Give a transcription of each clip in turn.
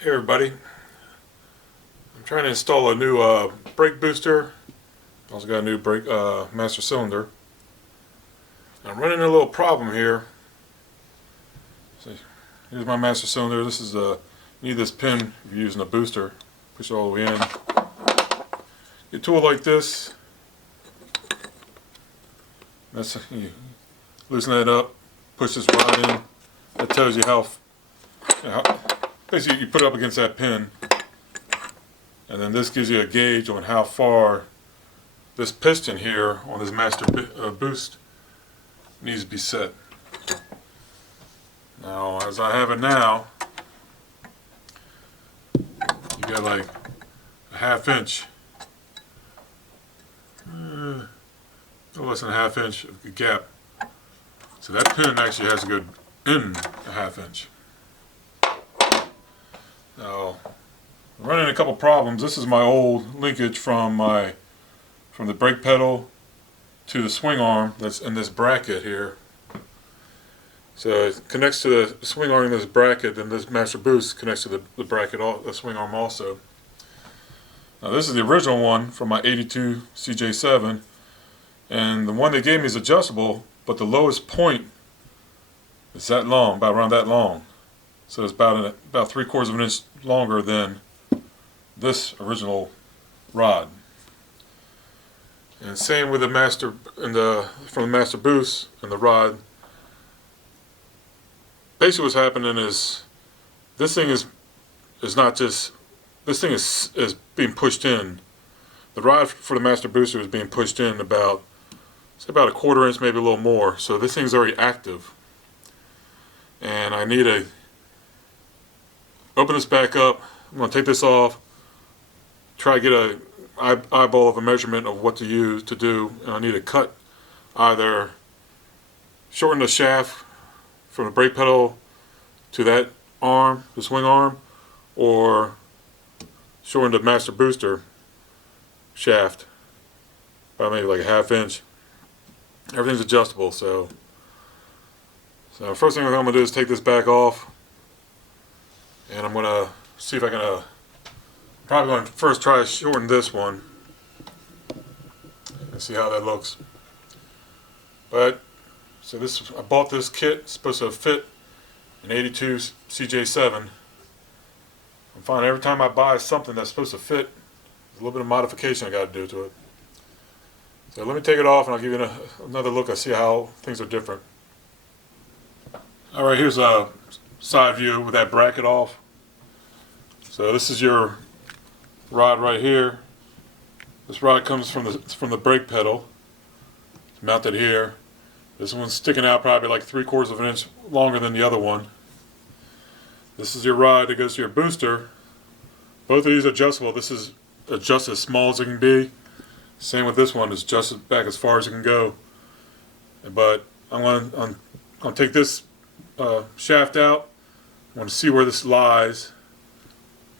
Hey everybody, I'm trying to install a new brake booster. Also got a new brake master cylinder. I'm running into a little problem here. So here's my master cylinder. This is you need this pin if you're using a booster. Push it all the way in. Get a tool like this. You loosen that up. Push this rod in. That tells you how basically you put it up against that pin. And then this gives you a gauge on how far this piston here on this master boost needs to be set. Now, as I have it now, you got like a ½ inch, no less than a ½ inch of gap. So that pin actually has to go in a ½ inch. Now, I'm running into a couple problems. This is my old linkage from the brake pedal to the swing arm that's in this bracket here. So it connects to the swing arm in this bracket, and this master boost connects to the bracket, the swing arm also. Now this is the original one from my '82 CJ7, and the one they gave me is adjustable, but the lowest point is that long, about around that long. So it's about 3/4 of an inch longer than this original rod. And same with the master from the master boost and the rod. Basically what's happening is this thing is being pushed in. The rod for the master booster is being pushed in about, say, about 1/4 inch, maybe a little more. So this thing's already active. And I need to open this back up. I'm going to take this off, try to get a eyeball of a measurement of what to do, and I need to cut, either shorten the shaft from the brake pedal to that arm, the swing arm, or shorten the master booster shaft by maybe like a ½ inch. Everything's adjustable, so first thing I'm going to do is take this back off, and I'm going to see if I can probably going to first try to shorten this one and see how that looks. But so I bought this kit. It's supposed to fit an '82 CJ7. I'm finding every time I buy something that's supposed to fit, there's a little bit of modification I got to do to it. So let me take it off, and I'll give you another look. I see how things are different. All right, here's a side view with that bracket off. So this is your rod right here. This rod comes from the brake pedal. It's mounted here. This one's sticking out probably like 3/4 of an inch longer than the other one. This is your rod that goes to your booster. Both of these are adjustable. This is adjusted as small as it can be. Same with this one. It's adjusted back as far as it can go. But I'm going to take this shaft out. I want to see where this lies.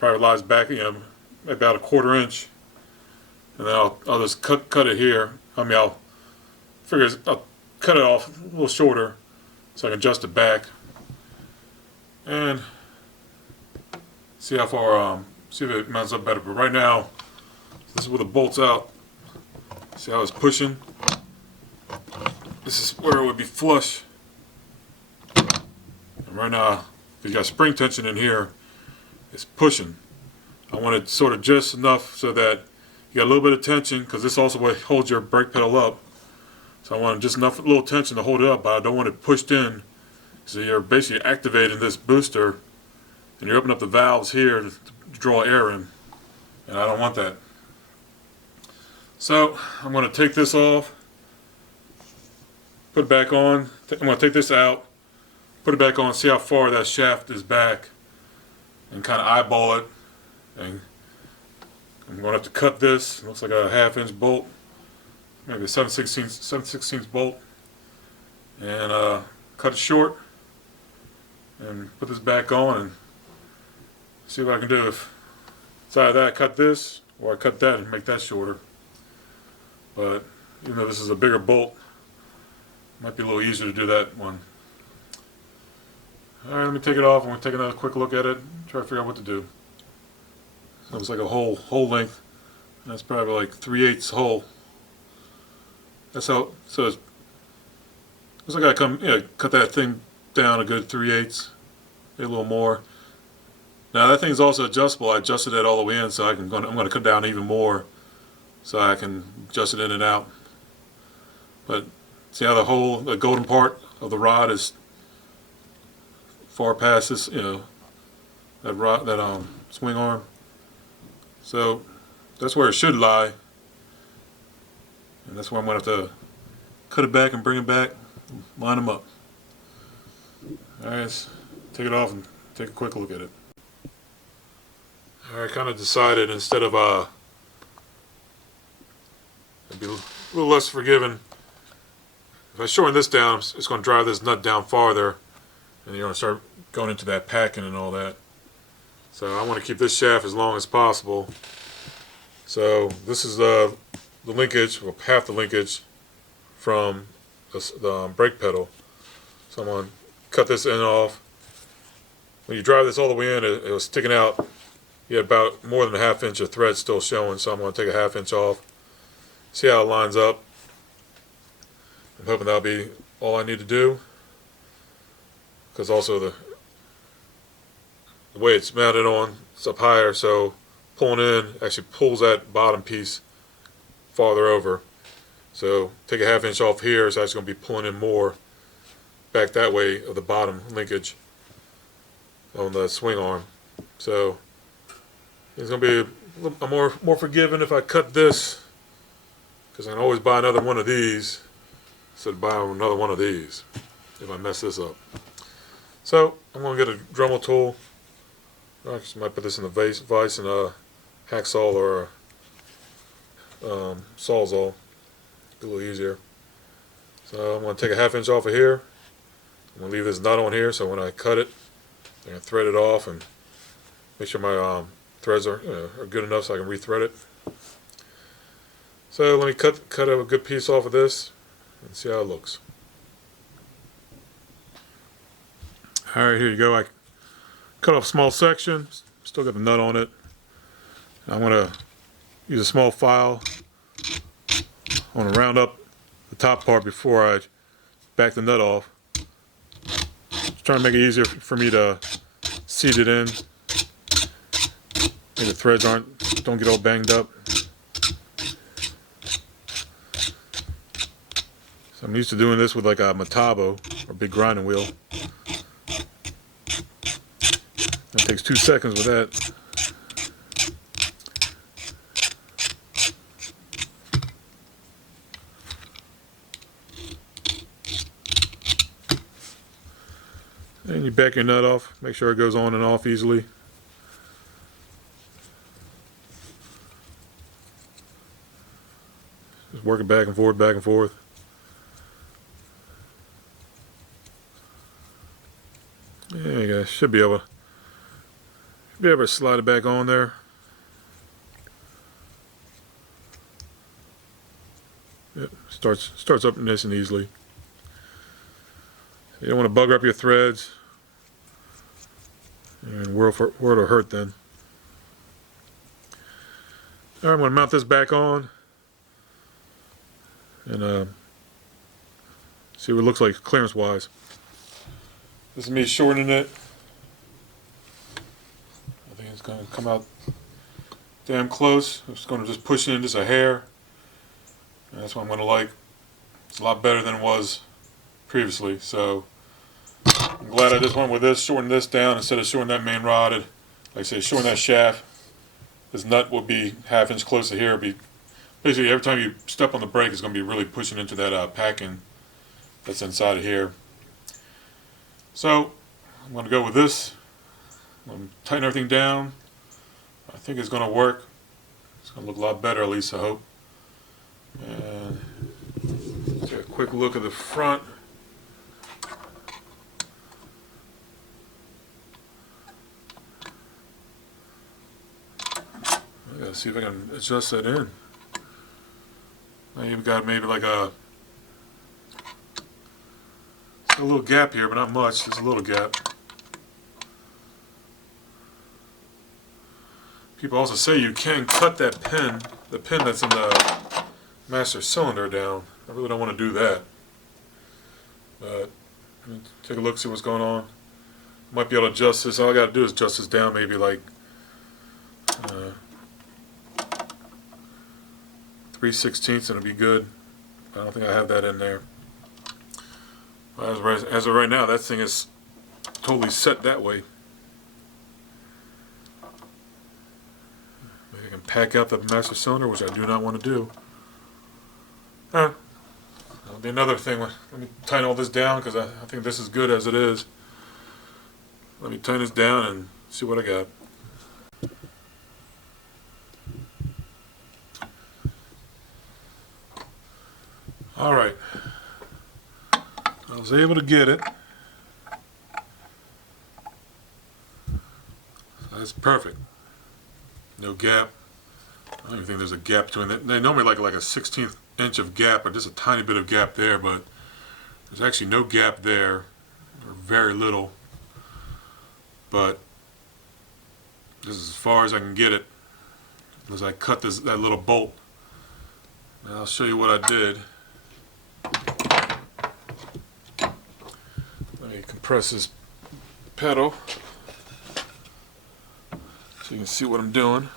Probably lies back, about 1/4 inch, and then I'll just cut it here. I'll cut it off a little shorter so I can adjust it back and see how far see if it mounts up better. But right now, this is where the bolt's out. See how it's pushing? This is where it would be flush. And right now, if you got spring tension in here, it's pushing. I want it sort of just enough so that you got a little bit of tension, because this also will hold your brake pedal up. So I want just enough little tension to hold it up, but I don't want it pushed in. So you're basically activating this booster, and you're opening up the valves here to draw air in, and I don't want that. So I'm going to take this off, put it back on. I'm going to take this out, put it back on, see how far that shaft is back, and kind of eyeball it. And I'm going to have to cut this. It looks like a ½ inch bolt, maybe a 7/16 bolt, and cut it short, and put this back on, and see what I can do. If it's either that I cut this, or I cut that and make that shorter. But even though this is a bigger bolt, it might be a little easier to do that one. Alright, let me take it off. I'm going to take another quick look at it, try to figure out what to do. So it's like a whole length. That's probably like 3/8 hole. That's how, so it's like I cut that thing down a good 3/8, maybe a little more. Now that thing's also adjustable. I adjusted it all the way in, so I'm going to cut down even more, so I can adjust it in and out. But see how the golden part of the rod is far past this, that rod, that swing arm. So that's where it should lie, and that's where I'm going to have to cut it back and bring it back, line them up. Alright, let's take it off and take a quick look at it. Alright, kind of decided instead of I'd be a little less forgiving. If I shorten this down, it's going to drive this nut down farther, and you're going to start going into that packing and all that. So I want to keep this shaft as long as possible. So this is the linkage, or half the linkage from the brake pedal. So I'm going to cut this end off. When you drive this all the way in, it was sticking out. You had about more than a 1/2 inch of thread still showing, so I'm going to take a 1/2 inch off. See how it lines up. I'm hoping that'll be all I need to do, because also the way it's mounted on, it's up higher, so pulling in actually pulls that bottom piece farther over. So take a 1/2 inch off here, it's actually going to be pulling in more back that way of the bottom linkage on the swing arm. So it's going to be a more forgiving if I cut this, because I can always buy another one of these instead of buying another one of these if I mess this up. So I'm going to get a Dremel tool. I actually might put this in the vise and a hacksaw or a sawzall. Be a little easier. So I'm going to take a 1/2 inch off of here. I'm going to leave this nut on here, so when I cut it, I'm going to thread it off and make sure my threads are good enough so I can rethread it. So let me cut a good piece off of this and see how it looks. Alright, here you go. I cut off a small section, still got the nut on it. I'm going to use a small file. I want to round up the top part before I back the nut off. Just trying to make it easier for me to seat it in. Maybe the threads don't get all banged up. So I'm used to doing this with like a Metabo or big grinding wheel. It takes 2 seconds with that. And you back your nut off, make sure it goes on and off easily. Just work it back and forth, back and forth. There you go, should be able to slide it back on there. Yep, starts up nice and easily. You don't want to bugger up your threads, and where it'll hurt then. Alright, I'm going to mount this back on and see what it looks like clearance wise. This is me shortening it. I think it's going to come out damn close. I'm just going to just push in just a hair, and that's what I'm going to like. It's a lot better than it was previously, so I'm glad I just went with this, shorten this down instead of shorting that main rod. Like I say, shorten that shaft. This nut will be 1/2 inch closer here. It'll be basically every time you step on the brake, it's going to be really pushing into that packing that's inside of here. So I'm going to go with this. I'm going to tighten everything down. I think it's going to work. It's going to look a lot better, at least I hope. And take a quick look at the front. I gotta see if I can adjust that in. I even got maybe like a little gap here, but not much. There's a little gap. people also say you can cut that pin, the pin that's in the master cylinder down. I really don't want to do that. But take a look, see what's going on. Might be able to adjust this. All I got to do is adjust this down maybe like 3/16 and it'll be good. I don't think I have that in there. As of right now, that thing is totally set that way. Maybe I can pack out the master cylinder, which I do not want to do. That'll be another thing. Let me tighten all this down because I think this is good as it is. Let me tighten this down and see what I got. Alright. I was able to get it. That's perfect. No gap. I don't even think there's a gap between that. They normally like a 1/16 inch of gap, or just a tiny bit of gap there, but there's actually no gap there, or very little. But this is as far as I can get it, as I cut that little bolt. Now I'll show you what I did. Let me compress this pedal so you can see what I'm doing.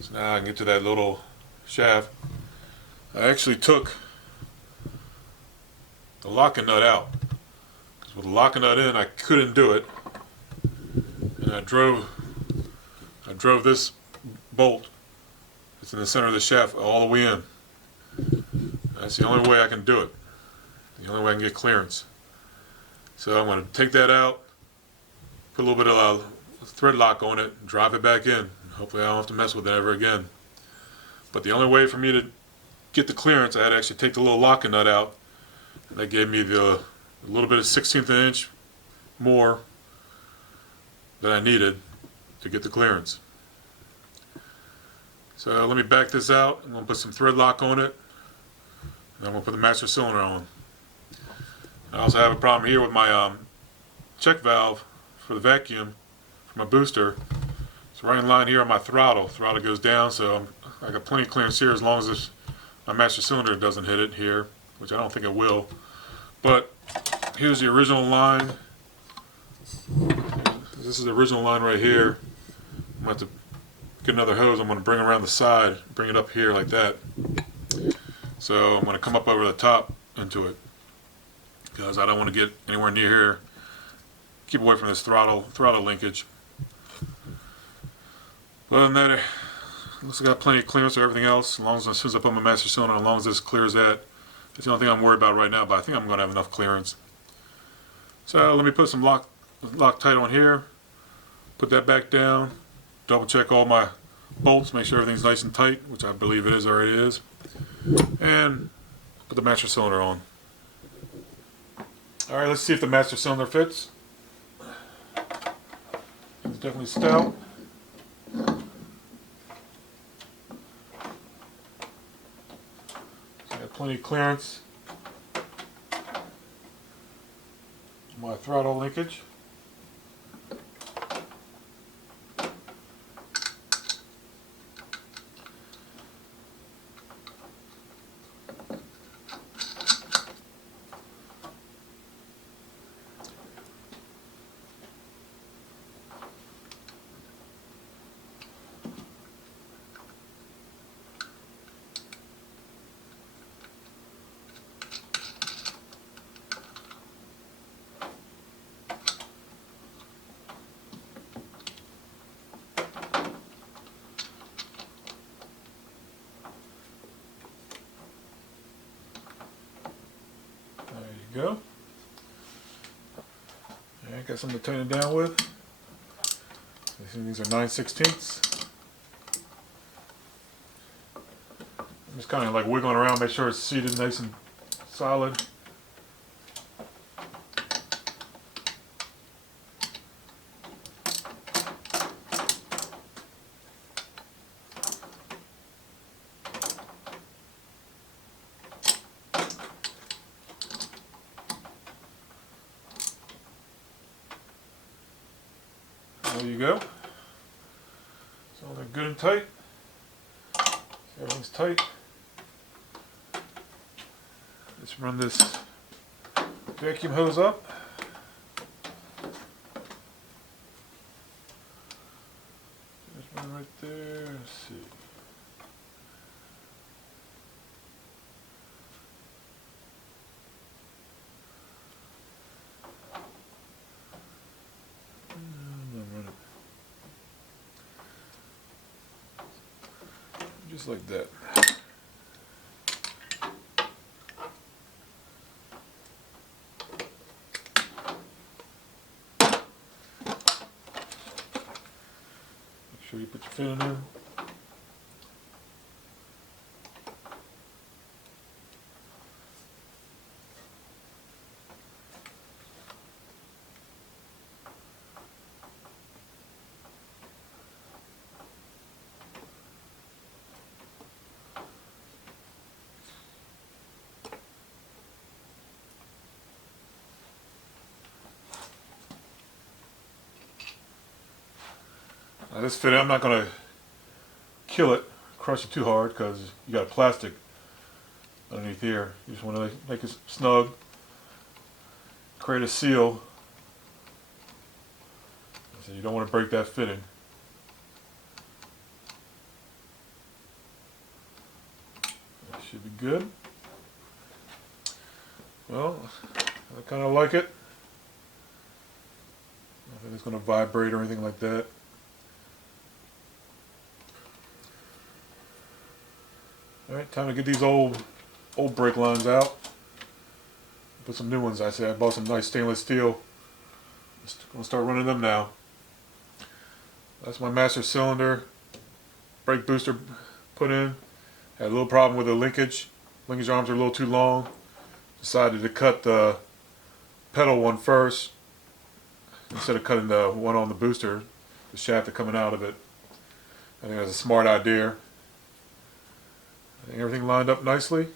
So now I can get to that little shaft. I actually took the locking nut out, because with the locking nut in I couldn't do it, and I drove this bolt, it's in the center of the shaft, all the way in. That's the only way I can do it, the only way I can get clearance. So I'm going to take that out, put a little bit of thread lock on it, and drive it back in. Hopefully I don't have to mess with it ever again. But the only way for me to get the clearance, I had to actually take the little locking nut out. That gave me a little bit of 1/16 inch more that I needed to get the clearance. So let me back this out. I'm going to put some thread lock on it, and I'm going to put the master cylinder on. I also have a problem here with my check valve for the vacuum, for my booster. It's right in line here on my throttle. Throttle goes down, so I got plenty of clearance here as long as my master cylinder doesn't hit it here, which I don't think it will. But here's the original line. This is the original line right here. I'm going to have to get another hose. I'm going to bring it around the side, bring it up here like that. So I'm going to come up over the top into it, because I don't want to get anywhere near here. Keep away from this throttle linkage. Other than that, it looks like I got plenty of clearance for everything else. As soon as I put my master cylinder on, as long as this clears that. That's the only thing I'm worried about right now, but I think I'm going to have enough clearance. So let me put some Loctite on here, put that back down, double check all my bolts, make sure everything's nice and tight, which I believe it already is, and put the master cylinder on. Alright, let's see if the master cylinder fits. It's definitely stout. Plenty of clearance. My throttle linkage. Go. Alright, got something to tighten it down with. These are 9/16. I'm just kind of like wiggling around, make sure it's seated nice and solid. There you go. So they're good and tight. Everything's tight. Let's run this vacuum hose up. Just run right there. Let's see. Just like that. Make sure you put your filling in. Now this fitting, I'm not going to kill it, crush it too hard because you got plastic underneath here. You just want to make it snug, create a seal. So you don't want to break that fitting. That should be good. Well, I kind of like it. I don't think it's going to vibrate or anything like that. Alright, time to get these old brake lines out. Put some new ones. I bought some nice stainless steel. I'm going to start running them now. That's my master cylinder. Brake booster put in. Had a little problem with the linkage. Linkage arms are a little too long. Decided to cut the pedal one first instead of cutting the one on the booster, the shaft coming out of it. I think that's a smart idea. I think everything lined up nicely.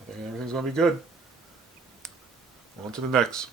I think everything's going to be good. On to the next.